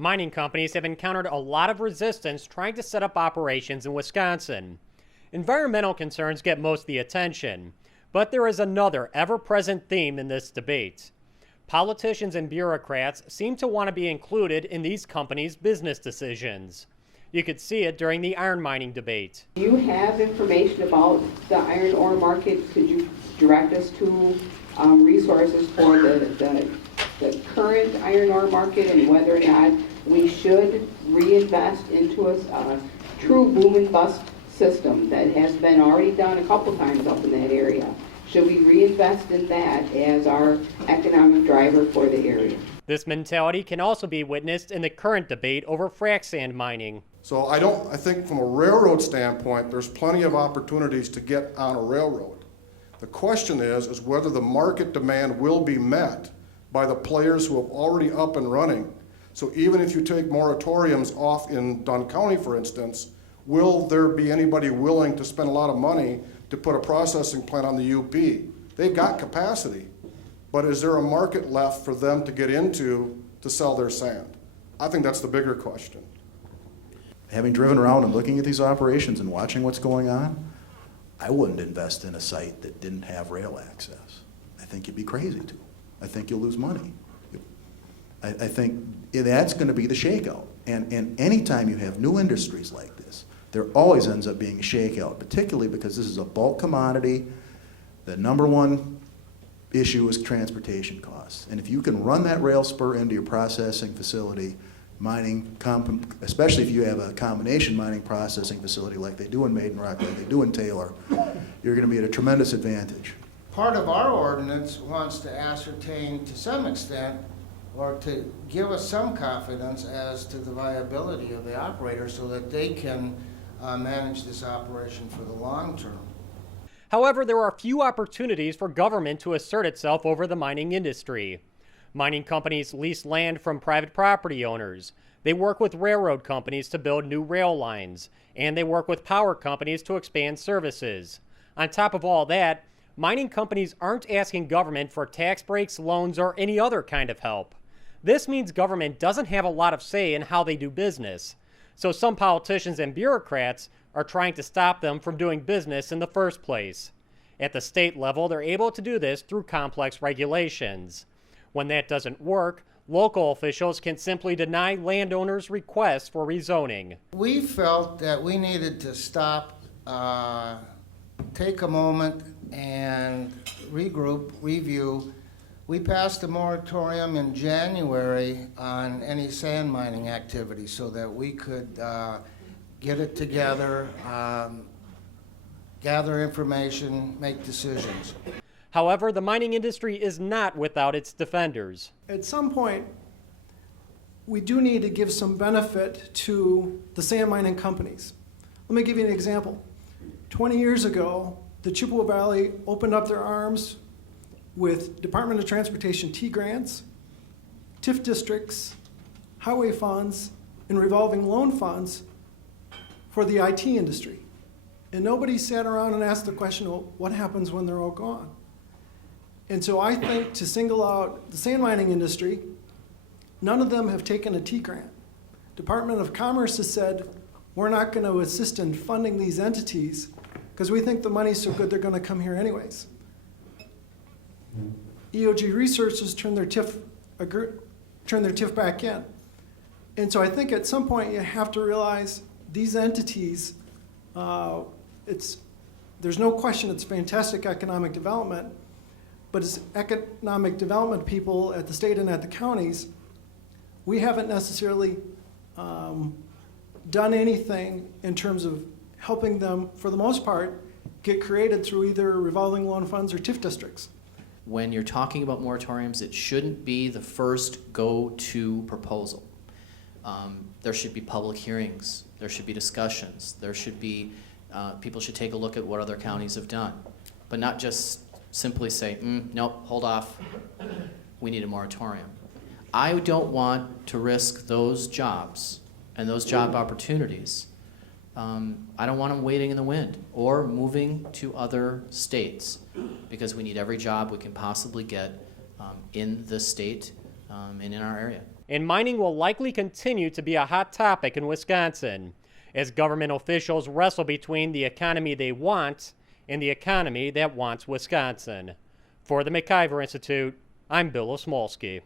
Mining companies have encountered a lot of resistance trying to set up operations in Wisconsin. Environmental concerns get most of the attention, but there is another ever-present theme in this debate. Politicians and bureaucrats seem to want to be included in these companies' business decisions. You could see it during the iron mining debate. Do you have information about the iron ore market? Could you direct us to resources for the current iron ore market and whether or not we should reinvest into a true boom and bust system that has been already done a couple times up in that area? Should we reinvest in that as our economic driver for the area? This mentality can also be witnessed in the current debate over frac sand mining. So I think from a railroad standpoint, there's plenty of opportunities to get on a railroad. The question is whether the market demand will be met by the players who have already up and running. So even if you take moratoriums off in Dunn County, for instance, will there be anybody willing to spend a lot of money to put a processing plant on the UP? They've got capacity, but is there a market left for them to get into to sell their sand? I think that's the bigger question. Having driven around and looking at these operations and watching what's going on, I wouldn't invest in a site that didn't have rail access. I think you'd be crazy to. I think you'll lose money. I think that's going to be the shakeout. And anytime you have new industries like this, there always ends up being a shakeout, particularly because this is a bulk commodity. The number one issue is transportation costs. And if you can run that rail spur into your processing facility, mining, especially if you have a combination mining processing facility like they do in Maiden Rock, like they do in Taylor, you're going to be at a tremendous advantage. Part of our ordinance wants to ascertain to some extent or to give us some confidence as to the viability of the operator so that they can manage this operation for the long term. However, there are few opportunities for government to assert itself over the mining industry. Mining companies lease land from private property owners. They work with railroad companies to build new rail lines, and they work with power companies to expand services. On top of all that, mining companies aren't asking government for tax breaks, loans, or any other kind of help. This means government doesn't have a lot of say in how they do business. So some politicians and bureaucrats are trying to stop them from doing business in the first place. At the state level, they're able to do this through complex regulations. When that doesn't work, local officials can simply deny landowners' requests for rezoning. We felt that we needed to stop, take a moment and regroup, review. We passed a moratorium in January on any sand mining activity so that we could get it together, gather information, make decisions. However, the mining industry is not without its defenders. At some point, we do need to give some benefit to the sand mining companies. Let me give you an example. 20 years ago, the Chippewa Valley opened up their arms with Department of Transportation T grants, TIF districts, highway funds, and revolving loan funds for the IT industry. And nobody sat around and asked the question, well, what happens when they're all gone? And so I think to single out the sand mining industry, none of them have taken a T grant. Department of Commerce has said, we're not going to assist in funding these entities because we think the money's so good they're going to come here anyways. EOG Resources turned their TIF back in. And so I think at some point you have to realize these entities, there's no question it's fantastic economic development, but as economic development people at the state and at the counties, we haven't necessarily done anything in terms of helping them, for the most part, get created through either revolving loan funds or TIF districts. When you're talking about moratoriums, it shouldn't be the first go-to proposal. There should be public hearings. There should be discussions. There should be, people should take a look at what other counties have done, but not just simply say, nope, hold off, we need a moratorium. I don't want to risk those jobs and those job opportunities. I don't want them waiting in the wind or moving to other states because we need every job we can possibly get in this state and in our area. And mining will likely continue to be a hot topic in Wisconsin as government officials wrestle between the economy they want and the economy that wants Wisconsin. For the McIver Institute, I'm Bill Osmolsky.